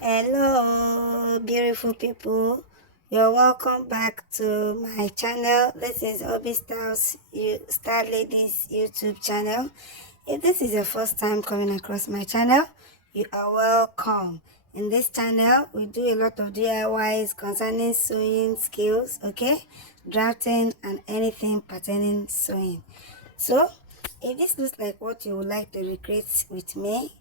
Hello, beautiful people. You're welcome back to my channel. This is Obi Styles, Star Ladies YouTube channel. If this is your first time coming across my channel, you are welcome. In this channel, we do a lot of DIYs concerning sewing skills, okay? Drafting and anything pertaining sewing. So, if this looks like what you would like to recreate with me,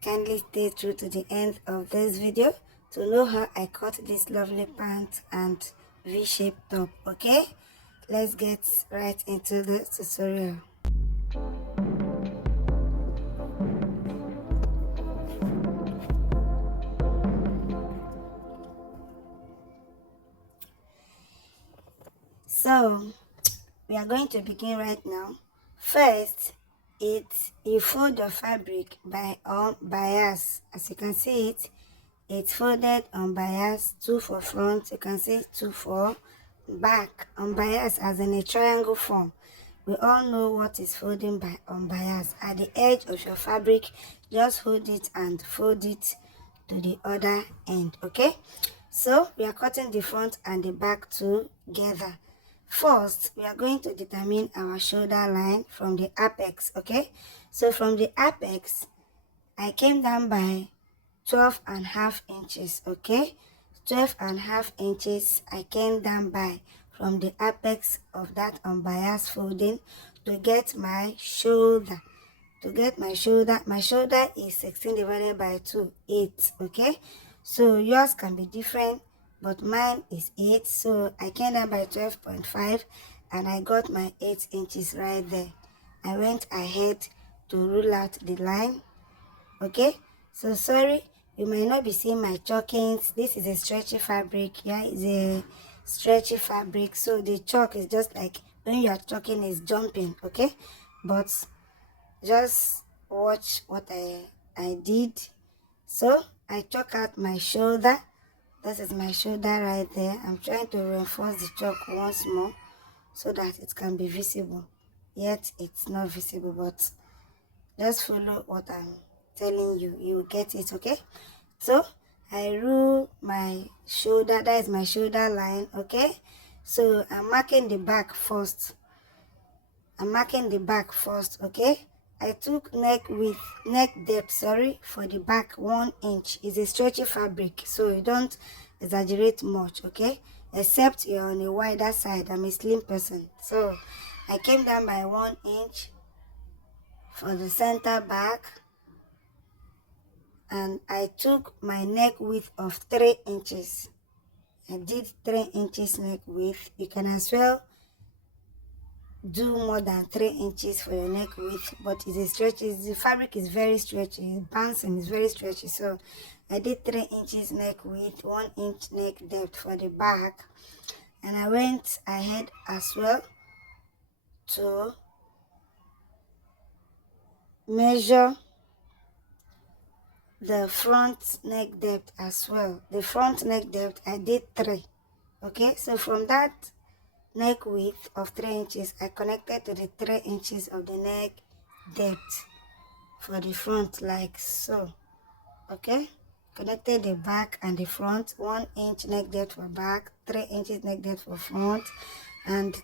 kindly stay through to the end of this video to know how I cut this lovely pant and V-shaped top, okay? Let's get right into the tutorial. So, we are going to begin right now. First, you fold your fabric by bias. As you can see it's folded on bias, 2 for front, you can see 2 for back, on bias as in a triangle form. We all know what is folding by on bias. At the edge of your fabric, just hold it and fold it to the other end, okay? So we are cutting the front and the back together. First, we are going to determine our shoulder line from the apex, okay? So from the apex, I came down by 12.5 inches, okay? 12.5 inches I came down by from the apex of that unbiased folding to get my shoulder. My shoulder is 16 divided by 2, 8, okay? So yours can be different, but mine is 8, so I came down by 12.5 and I got my 8 inches right there. I went ahead to rule out the line, okay? So sorry, you might not be seeing my chalkings. This is a stretchy fabric. Yeah, it's a stretchy fabric, so the chalk is just like when you are chalking is jumping, okay? But just watch what I did. So I chalk out my shoulder. This is my shoulder right there. I'm trying to reinforce the chalk once more so that it can be visible, yet it's not visible, but just follow what I'm telling you, you get it, okay? So I rule my shoulder, that is my shoulder line, okay? So I'm marking the back first. Okay? I took neck depth, for the back 1 inch. It's a stretchy fabric, so you don't exaggerate much, okay? Except you're on a wider side. I'm a slim person, so I came down by 1 inch for the center back, and I took my neck width of 3 inches. I did 3 inches neck width. You can as well do more than 3 inches for your neck width, but it's a stretchy. The fabric is very stretchy, the bouncing is very stretchy, so I did 3 inches neck width, 1 inch neck depth for the back, and I went ahead as well to measure the front neck depth as well. The front neck depth I did 3, okay? So from that neck width of 3 inches, I connected to the 3 inches of the neck depth for the front, like so, okay? Connected the back and the front, 1 inch neck depth for back, 3 inches neck depth for front, and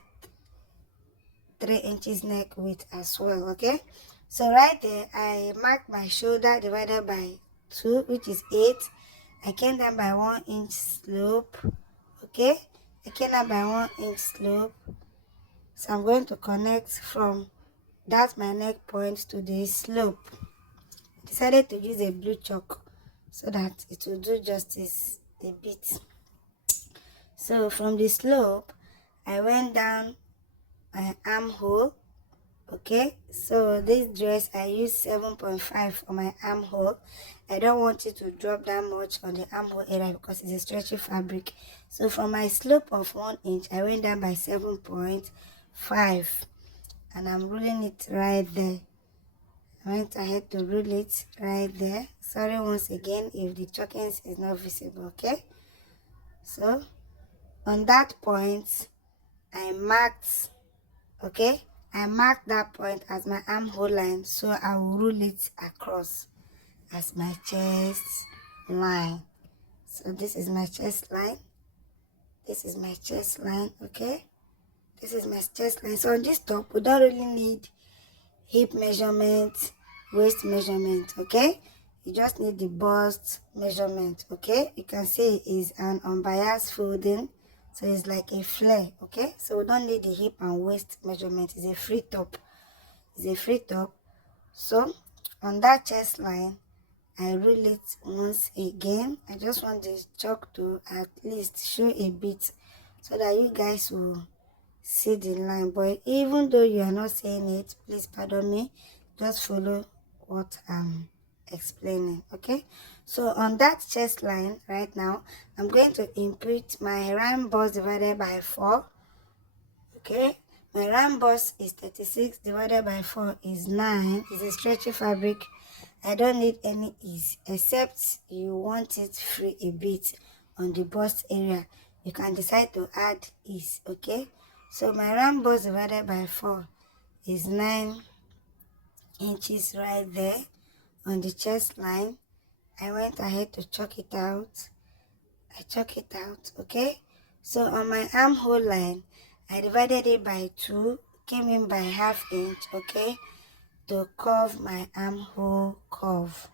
3 inches neck width as well, okay? So right there, I marked my shoulder divided by 2, which is 8. I came down by 1 inch slope, okay? I came down by 1 inch slope. So I'm going to connect from that my neck point to the slope. I decided to use a blue chalk so that it will do justice a bit. So from the slope, I went down my armhole, okay? So this dress, I use 7.5 on my armhole. I don't want it to drop that much on the armhole area because it's a stretchy fabric. So from my slope of 1 inch, I went down by 7.5, and I'm ruling it right there. I went ahead to rule it right there. Sorry once again if the chalkings is not visible, okay? So on that point, I marked, okay? I marked that point as my armhole line, so I will rule it across as my chest line. So this is my chest line. This is my chest line, okay? This is my chest line. So on this top, we don't really need hip measurement, waist measurement, okay? You just need the bust measurement, okay? You can see it's an unbiased folding, so it's like a flare, okay? So we don't need the hip and waist measurement. It's a free top. It's a free top. So on that chest line, I roll it once again. I just want the chalk to at least show a bit so that you guys will see the line. But even though you are not saying it, please pardon me, just follow what I'm explaining, okay? So on that chest line right now, I'm going to input my round bust divided by 4, okay? My round bust is 36 divided by 4 is 9. It's a stretchy fabric. I don't need any ease, except you want it free a bit on the bust area. You can decide to add ease, okay? So my round bust divided by 4 is 9 inches right there on the chest line. I went ahead to chalk it out. I chalk it out, okay? So on my armhole line, I divided it by 2, came in by ½ inch, okay, to curve my armhole curve,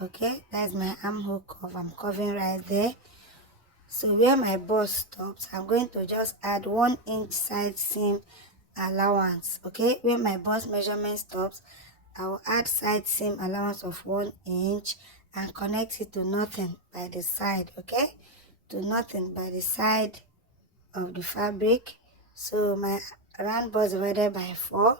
okay? That's my armhole curve. I'm curving right there. So where my bust stops, I'm going to just add 1 inch side seam allowance, okay? Where my bust measurement stops, I'll add side seam allowance of 1 inch and connect it to nothing by the side, okay? To nothing by the side of the fabric. So my round bust divided by 4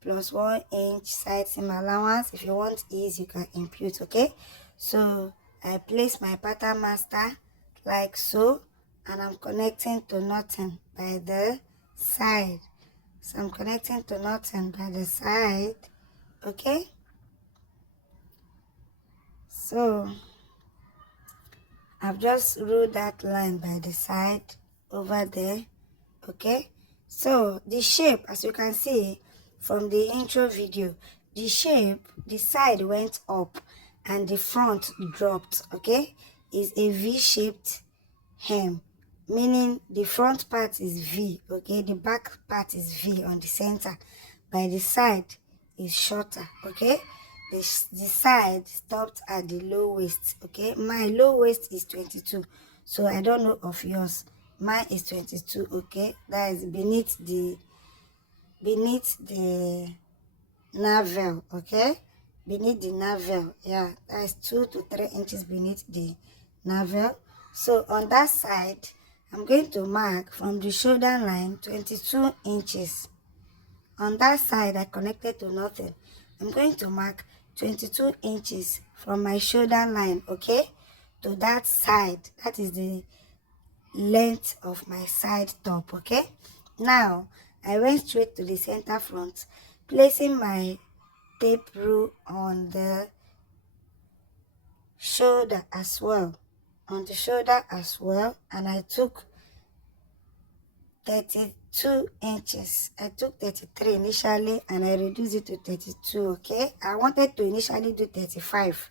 plus 1 inch side seam allowance. If you want ease, you can impute, okay? So I place my pattern master like so, and I'm connecting to nothing by the side. So I'm connecting to nothing by the side, okay? So I've just ruled that line by the side over there, okay? So the shape, as you can see from the intro video, the shape, the side went up and the front dropped, okay? It's a V-shaped hem, meaning the front part is V, okay? The back part is V on the center. By the side is shorter, okay? The side stopped at the low waist, okay? My low waist is 22, so I don't know of yours. Mine is 22, okay? That is beneath the navel, okay? Beneath the navel, yeah, that's 2 to 3 inches beneath the navel. So on that side, I'm going to mark from the shoulder line 22 inches. On that side, I connected to nothing. I'm going to mark 22 inches from my shoulder line, okay, to that side. That is the length of my side top, okay? Now, I went straight to the center front, placing my tape rule on the shoulder as well. On the shoulder as well, and I took 32 inches. I took 33 initially and I reduced it to 32, okay? I wanted to initially do 35,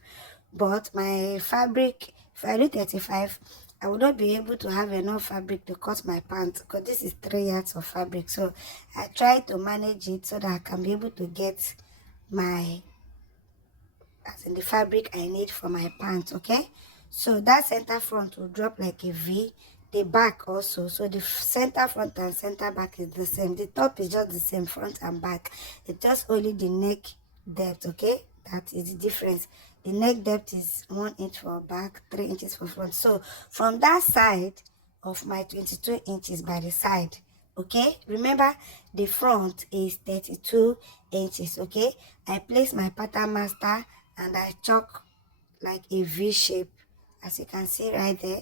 but my fabric, if I do 35, I would not be able to have enough fabric to cut my pants because this is 3 yards of fabric. So I tried to manage it so that I can be able to get my, as in the fabric I need for my pants, okay? So that center front will drop like a V, the back also. So the center front and center back is the same. The top is just the same, front and back. It's just only the neck depth, okay? That is the difference. The neck depth is 1 inch for back, 3 inches for front. So from that side of my 22 inches by the side, okay, remember the front is 32 inches, okay? I place my pattern master and I chalk like a V shape. As you can see right there,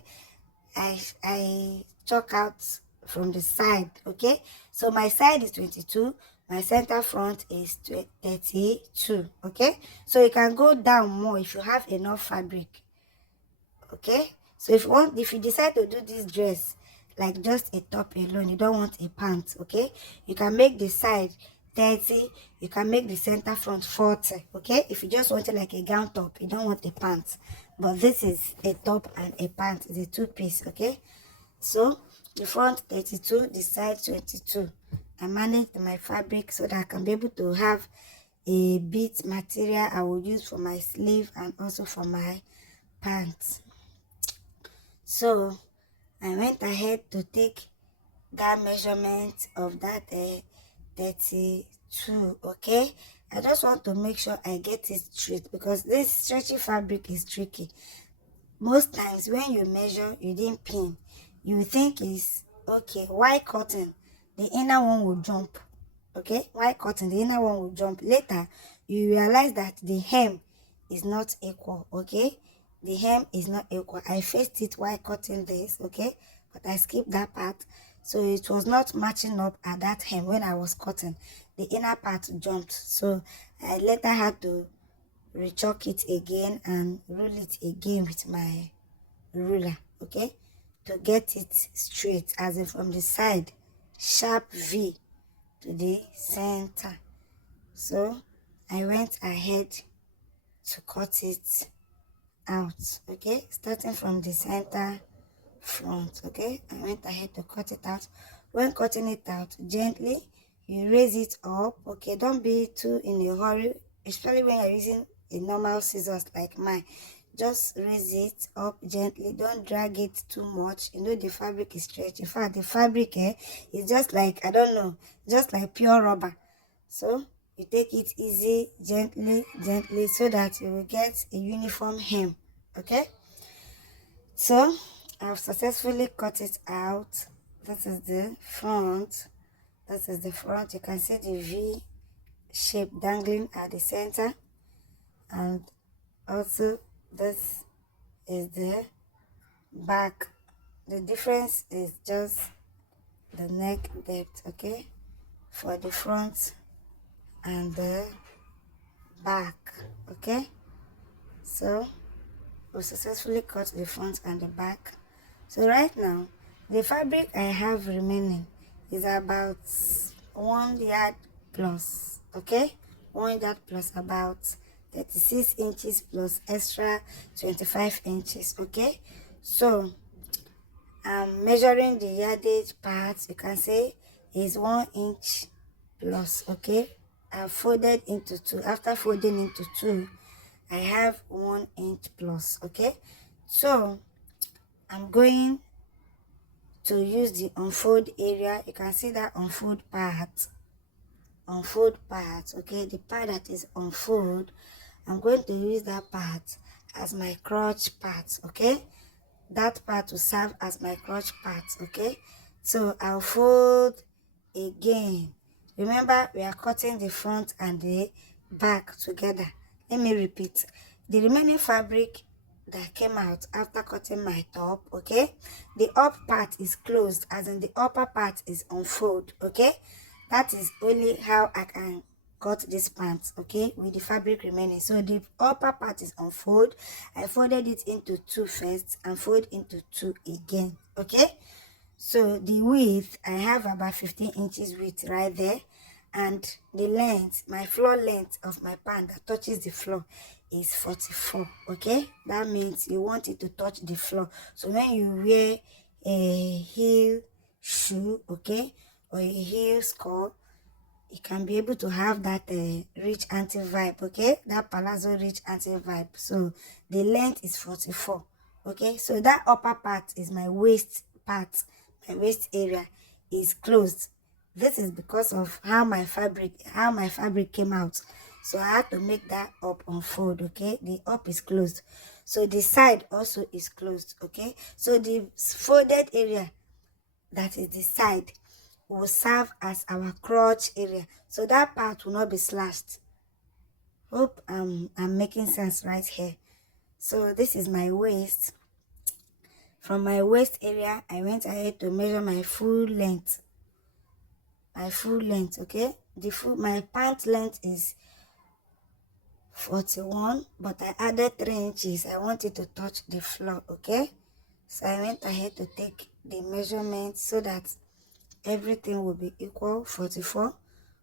I chalk out from the side, okay? So my side is 22, my center front is 32, okay? So you can go down more if you have enough fabric, okay? So if you decide to do this dress like just a top alone, you don't want a pant, okay, you can make the side 30, you can make the center front 40, okay? If you just want it like a gown top, you don't want a pant, but this is a top and a pant, the two-piece. Okay, so the front 32, the side 22. I managed my fabric so that I can be able to have a bit material I will use for my sleeve and also for my pants. So I went ahead to take that measurement of that 32. Okay, I just want to make sure I get it straight because this stretchy fabric is tricky. Most times when you measure, you didn't pin, you think it's okay. White cotton, the inner one will jump. Okay, white cotton, the inner one will jump. Later you realize that the hem is not equal. Okay, the hem is not equal. I faced it white cotton days. Okay, but I skipped that part, so it was not matching up at that hem. When I was cutting, the inner part jumped, so I later had to rechalk it again and rule it again with my ruler. Okay, to get it straight, as in from the side, sharp V to the center. So I went ahead to cut it out. Okay, starting from the center front. Okay, I went ahead to cut it out. When cutting it out, gently you raise it up. Okay, don't be too in a hurry, especially when you're using a normal scissors like mine. Just raise it up gently, don't drag it too much. You know the fabric is stretchy. In fact, the fabric is just like, I don't know, just like pure rubber. So you take it easy, gently, so that you will get a uniform hem. Okay, so I've successfully cut it out. This is the front. This is the front. You can see the V shape dangling at the center, and also this is the back. The difference is just the neck depth. Okay, for the front and the back. Okay, so we successfully cut the front and the back. So right now the fabric I have remaining is about 1 yard plus. Okay, 1 yard plus about 36 inches plus extra 25 inches. Okay, so I'm measuring the yardage part. You can say is 1 inch plus. Okay, I folded into two. After folding into two, I have 1 inch plus. Okay, so I'm going to use the unfold area. You can see that unfold part. Okay, the part that is unfold, I'm going to use that part as my crotch part. Okay, that part will serve as my crotch part. Okay, so I'll fold again. Remember, we are cutting the front and the back together. Let me repeat. The remaining fabric that came out after cutting my top, okay, the up part is closed, as in the upper part is unfold. Okay, that is only how I can cut this pants. Okay, with the fabric remaining. So the upper part is unfold. I folded it into two first and fold into two again. Okay, so the width, I have about 15 inches width right there, and the length, my floor length of my pant that touches the floor is 44. Okay, that means you want it to touch the floor. So when you wear a heel shoe, okay, or a heel skirt, you can be able to have that rich auntie vibe. Okay, that palazzo rich auntie vibe. So the length is 44. Okay, so that upper part is my waist part. My waist area is closed. This is because of how my fabric came out. So I had to make that up unfold. Okay, the up is closed, so the side also is closed. Okay, so the folded area, that is the side, will serve as our crotch area, so that part will not be slashed. Hope I'm making sense right here. So this is my waist. From my waist area, I went ahead to measure my full length. Okay, my pant length is 41, but I added 3 inches. I want it to touch the floor. Okay, so I went ahead to take the measurement so that everything will be equal. 44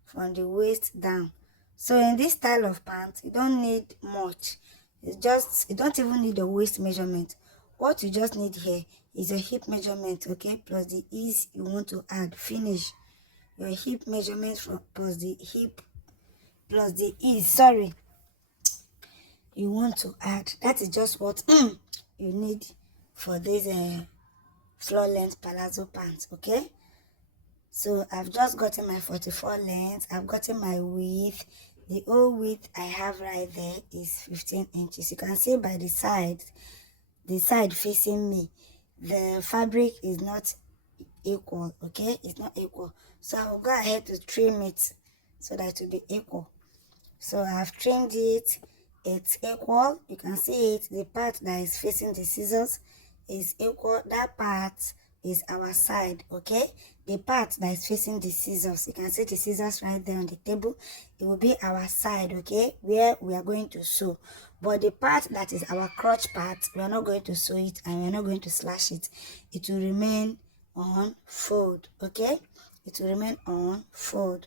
from the waist down. So in this style of pants, you don't need much. It's just, you don't even need the waist measurement. What you just need here is a hip measurement, okay, plus the ease you want to add. Finish your hip measurement from plus the hip plus the ease, sorry, you want to add. That is just what you need for this floor length palazzo pants, okay. So I've just gotten my 44 length, I've gotten my width. The whole width I have right there is 15 inches. You can see by the side facing me, the fabric is not equal, okay, it's not equal. So I'll go ahead to trim it so that it will be equal. So I've trimmed it, it's equal. You can see it, the part that is facing the scissors is equal. That part is our side, okay. The part that is facing the scissors, you can see the scissors right there on the table, it will be our side, okay, where we are going to sew. But the part that is our crotch part, we are not going to sew it and we are not going to slash it. It will remain on fold, okay. It will remain on fold,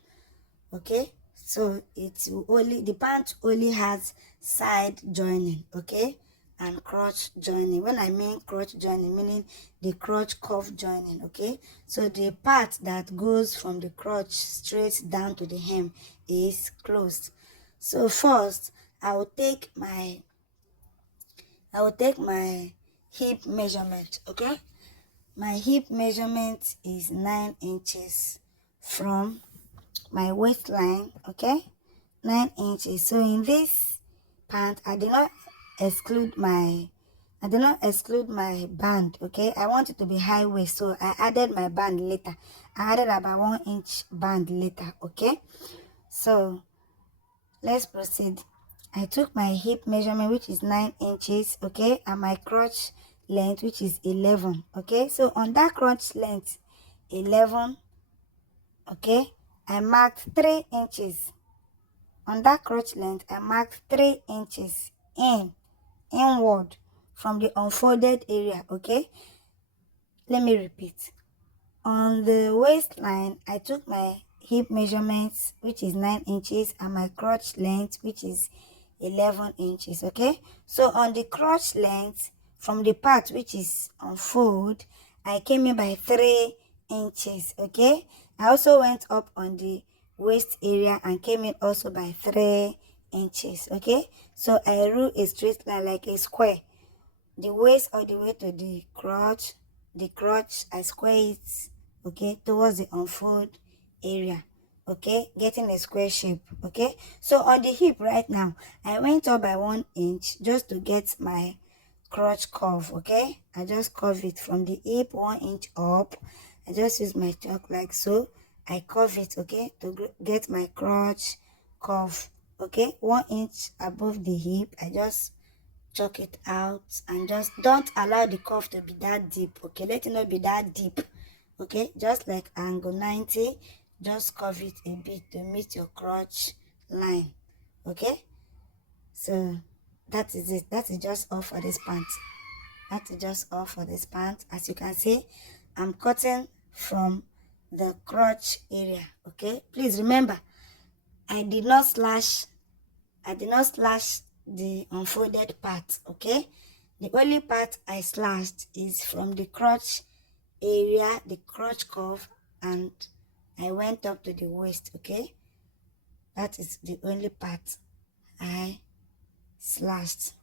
okay. So it's only, the pant only has side joining, okay, and crotch joining. When I mean crotch joining, meaning the crotch cuff joining, okay. So the part that goes from the crotch straight down to the hem is closed. So first I will take my hip measurement, okay. My hip measurement is 9 inches from my waistline, okay, 9 inches. So in this pant, I did not exclude my band, okay. I want it to be high waist, so I added my band later. I added about 1 inch band later, okay. So let's proceed. I took my hip measurement, which is 9 inches, okay, and my crotch length, which is 11, okay. So on that crotch length 11, okay, I marked 3 inches. On that crotch length, I marked 3 inches inward from the unfolded area, okay. Let me repeat. On the waistline, I took my hip measurements, which is 9 inches, and my crotch length, which is 11 inches, okay. So on the crotch length, from the part which is unfold, I came in by 3 inches, okay. I also went up on the waist area and came in also by 3 inches, okay. So I drew a straight line like a square, the waist all the way to the crotch I square it, okay, towards the unfold area, okay, getting a square shape, okay. So on the hip right now, I went up by 1 inch just to get my crotch curve, okay. I just curve it from the hip 1 inch up. I just use my chalk like so. I curve it, okay, to get my crotch curve, okay, 1 inch above the hip. I just chalk it out and just don't allow the curve to be that deep, okay. Let it not be that deep, okay. Just like angle 90, just curve it a bit to meet your crotch line, okay. So that is it. That is just all for this pant. That is just all for this pant. As you can see, I'm cutting from the crotch area, okay. Please remember, I did not slash the unfolded part, okay. The only part I slashed is from the crotch area, the crotch curve, and I went up to the waist, okay. That is the only part I slashed.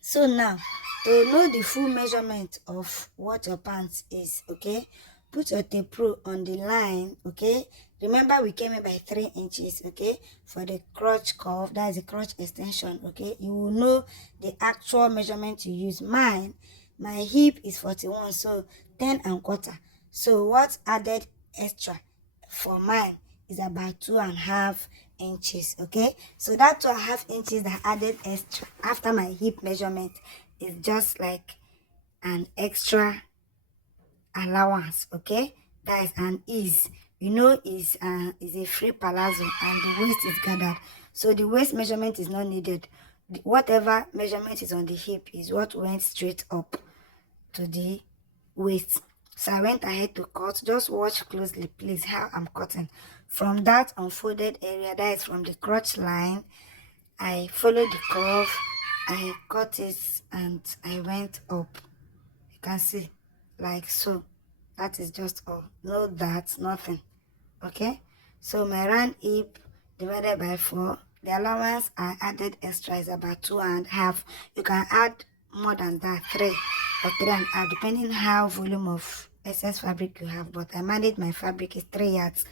So now, to know the full measurement of what your pants is, okay, put your tape rule on the line, okay. Remember, we came in by 3 inches, okay, for the crotch curve, that is the crotch extension, okay. You will know the actual measurement you use. My hip is 41, so 10 and quarter. So what added extra for mine is about 2.5 inches, okay. So that 2.5 inches that added extra after my hip measurement is just like an extra allowance, okay. That is an ease, you know, is a free palazzo and the waist is gathered, so the waist measurement is not needed. Whatever measurement is on the hip is what went straight up to the waist. So I went ahead to cut. Just watch closely, please, how I'm cutting from that unfolded area, that is from the crotch line. I follow the curve I cut it and I went up. You can see, like so. That is just all. No that, nothing. Okay, so my round hip divided by 4. The allowance I added extra is about 2.5. You can add more than that, 3 or 3.5, depending how volume of excess fabric you have. But I managed my fabric is 3 yards,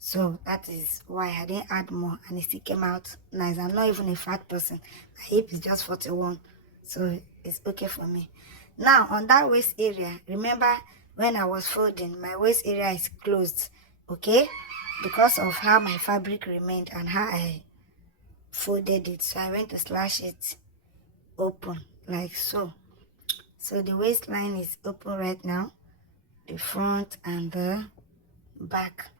so that is why I didn't add more, and it still came out nice. I'm not even a fat person. My hip is just 41, so it's okay for me. Now on that waist area, remember when I was folding, my waist area is closed, okay, because of how my fabric remained and how I folded it. So I went to slash it open like so. So the waistline is open right now. The front and the back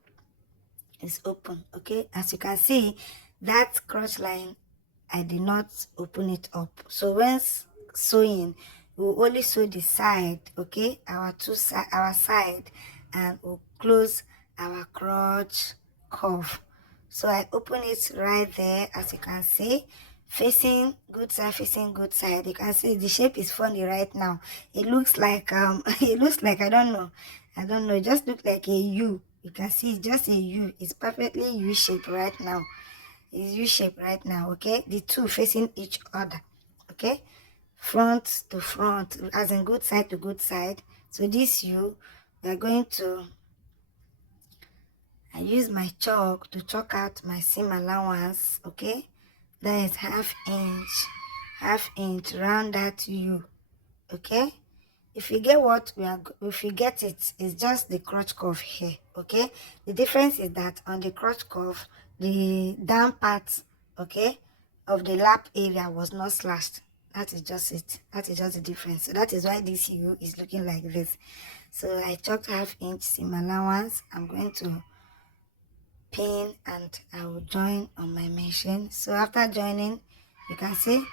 is open. Okay, as you can see, that crotch line, I did not open it up. So when sewing, we will only sew the side, okay, our side, and we'll close our crotch curve. So I open it right there, as you can see, facing good side, facing good side. You can see the shape is funny right now. It looks like it looks like, I don't know, it just looks like a U. You can see it's just a U. It's perfectly U shape right now. It's U shape right now. Okay, the two facing each other. Okay, front to front, as in good side to good side. So this U, we are going to, I use my chalk to chalk out my seam allowance. Okay, that is half inch round that U. Okay, if you get what we are, if you get it, it's just the crotch curve here. Okay, the difference is that on the crotch curve, the down part, okay, of the lap area was not slashed. That is just it. That is just the difference. So that is why this U is looking like this. So I chalked half inch seam allowance. I'm going to pin and I will join on my machine. So after joining, you can see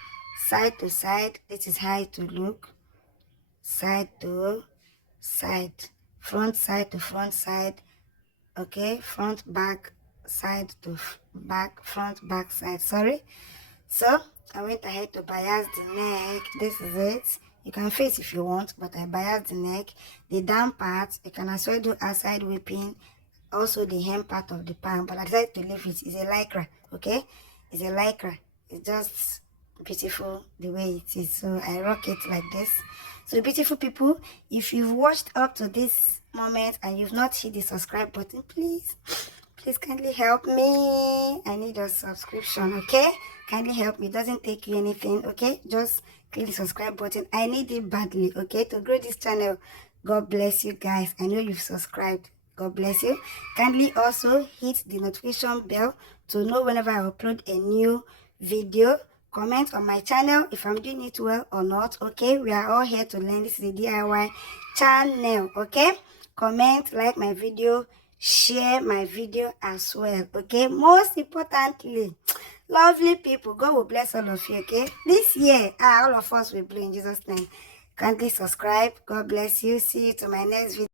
side to side, this is how it will look. Side to side, front side to front side, okay, front back side to back, front back side, sorry. So I went ahead to bias the neck. This is it. You can face if you want, but I bias the neck. The down part, you can as well do outside whipping, also the hem part of the palm, but I decided to leave it. It's a lycra, okay, it's a lycra. It's just beautiful the way it is, so I rock it like this. So beautiful people, if you've watched up to this moment and you've not hit the subscribe button, please kindly help me. I need your subscription, okay? Kindly help me. It doesn't take you anything, okay? Just click the subscribe button. I need it badly, okay, to grow this channel. God bless you guys. I know you've subscribed. God bless you. Kindly also hit the notification bell to know whenever I upload a new video. Comment on my channel if I'm doing it well or not, okay? We are all here to learn. This is a DIY channel, okay? Comment, like my video, share my video as well, okay? Most importantly, lovely people, God will bless all of you, okay? This year, all of us will blow in Jesus' name. Kindly subscribe. God bless you. See you to my next video.